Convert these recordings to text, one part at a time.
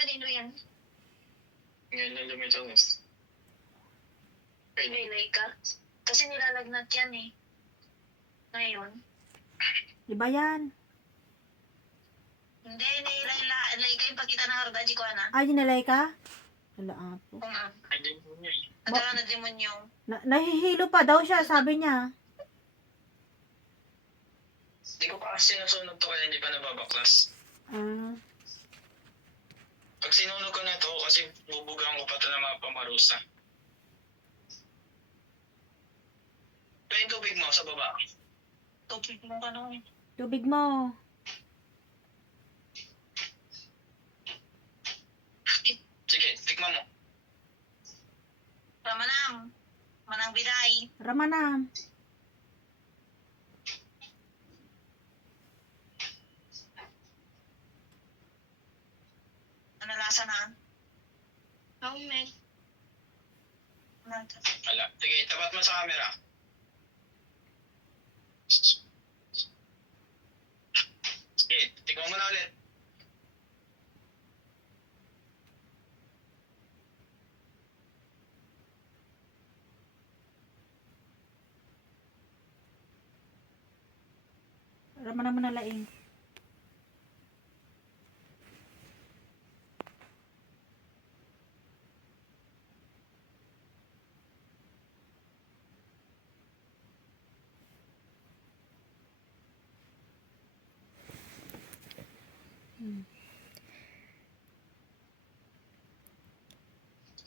Kanino yan? Ngayon lang lumitawas. Nailay ka? Kasi nilalagnat yan eh. Ngayon. Iba yan. Hindi, nilay ka yung pakita ng hardaji ko na. Ay, dinalay ka? Wala po. Kung Ay, din po niya eh. nagkaroon na demonyo. Nahihilo pa daw siya, sabi niya. Hindi ko pa kasi sinusunod to kaya hindi pa nababaklas. Ah, Pag sinunog ko na to, kasi bubugaan ko pa ito ng mga pamarusa. Ito yung tubig mo sa baba. Tubig mo ka nung. tubig mo. Sige, tikman mo. Ramanam. Manang biday. Ramana. Ano lasa na? Homemade. Wala. Sige, tapat mo sa camera. Sige, tikman mo na ulit. Ramana mo na laing.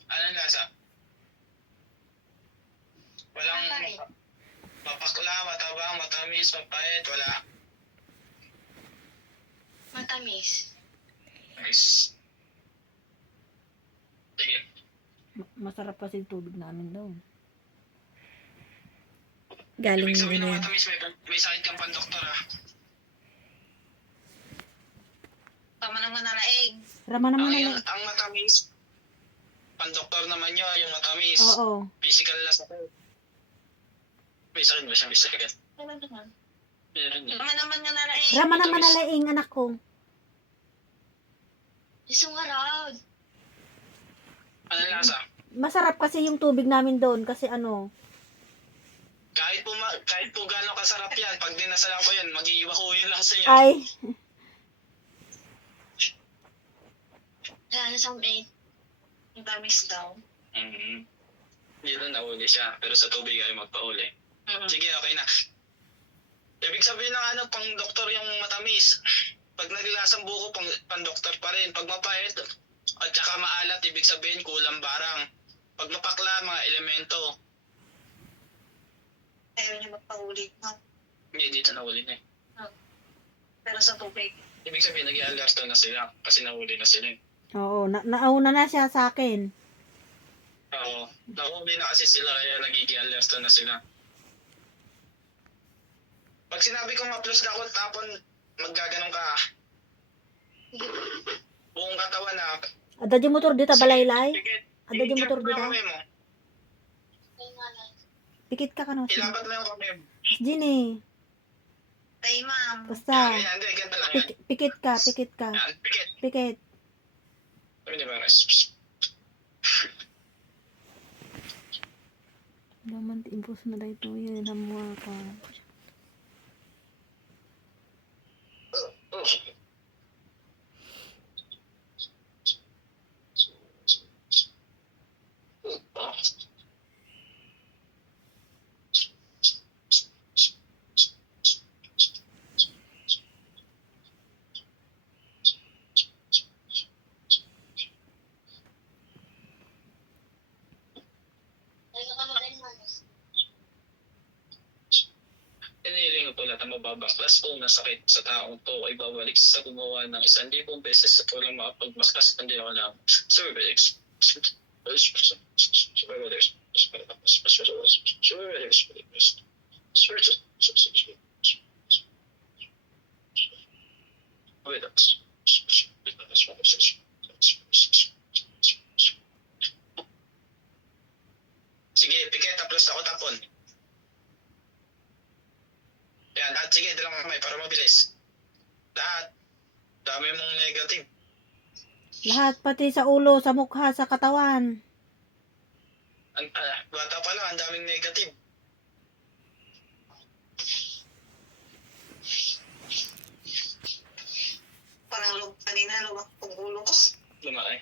Anong lasa? Walang Mapait. mapakla, matabang, matamis, mapait, wala. Matamis. Nice. Sige. Masarap kasi yung tubig namin daw. Galing Ibig sabihin din ng yan. matamis, may sakit kang pandoktor ah. Tama naman na laing. Ramana mo na laing. Ang matamis, pandoktor naman yun, yung matamis. Oo. Physical na sakit. May sakit ba siya? May sakit? Ano naman? Meron niya. Tama naman nga na laing. Ramana mo na Matamis. laing, anak ko. Isang harag. Ano lasa? Masarap kasi yung tubig namin doon kasi ano. Kahit po gano'ng kasarap yan, pag dinasalan ko yan, mag-iiba ko yung lasa yan. Ay, Kaya sa may. Yung tamis daw. Mm-hmm. Dito nahuli siya, pero sa tubig ay magpahuli. Sige, okay na. Ibig sabihin ng ano, pang doktor yung matamis. Pag naglasang buko, pang doktor pa rin. Pag mapait at saka maalat, ibig sabihin kulang barang. Pag mapakla, mga elemento. Ayaw niya magpahuli. Hindi, dito nahuli na eh. Pero sa tubig. Ibig sabihin, nag-i-alerto na sila kasi nahuli na sila eh. oo, nauna na siya sa akin. Oo, nahuli na kasi sila kaya nag-i-alerto na sila. Pag sinabi kong ma-plus ka ako, tapon maggaganong ka. Buong katawan na. Ada di motor dito balaylay. Pikit. Ada di motor Ilapag mo yung dito. kamay mo. Pikit ka kano. Ilapag mo yung kamay mo. Gini, Tay ma'am. basta. Yan, hindi, ganda lang yan. Pikit ka, pikit ka. Yan, pikit. Pikit. Sabi niya ba, Naman impos na dito yan namuha ka. Iniling ko lahat ang mababaklas kung nasakit sa taong to ay babalik sa gumawa ng 1,000 beses sa walang makapagbakas kundi ako lang. Survex. Sige, pikit, tapos ako tapon. Yan, at sige, dalang kamay para mabilis. Lahat. Dami mong negative. Lahat, pati sa ulo, sa mukha, sa katawan. Bata pa lang, ang daming negative. Parang kanina lumak ang ulo ko. Lumaki.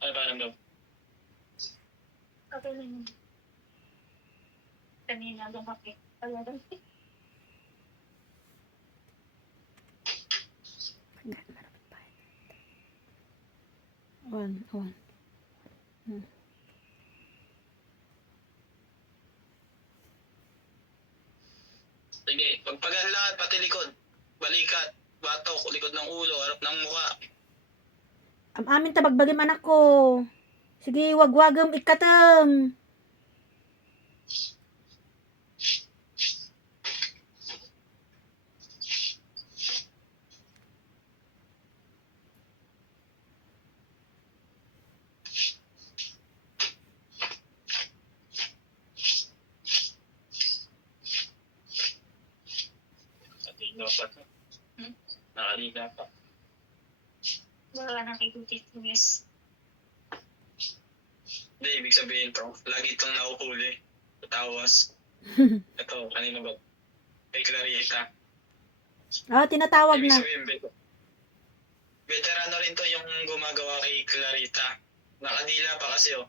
Ano ba naman? Okay lang yun. Kanina lumaki. Talagang. On. Sige, pagpagaan lahat, pati likod. Balikat, batok, likod ng ulo, harap ng mukha. Amin tabagbagim anak ko. Sige, wagwagam ikatam. Nakaliga pa to. Nakaliga pa. Wala nang itutis. Hindi, ibig sabihin to, lagi itong nahuhuli. Tawas. Ito, kanina ba? Kay Clarita. Tinatawag Ibig na. sabihin, veterano rin to yung gumagawa kay Clarita. Nakadila pa kasi oh.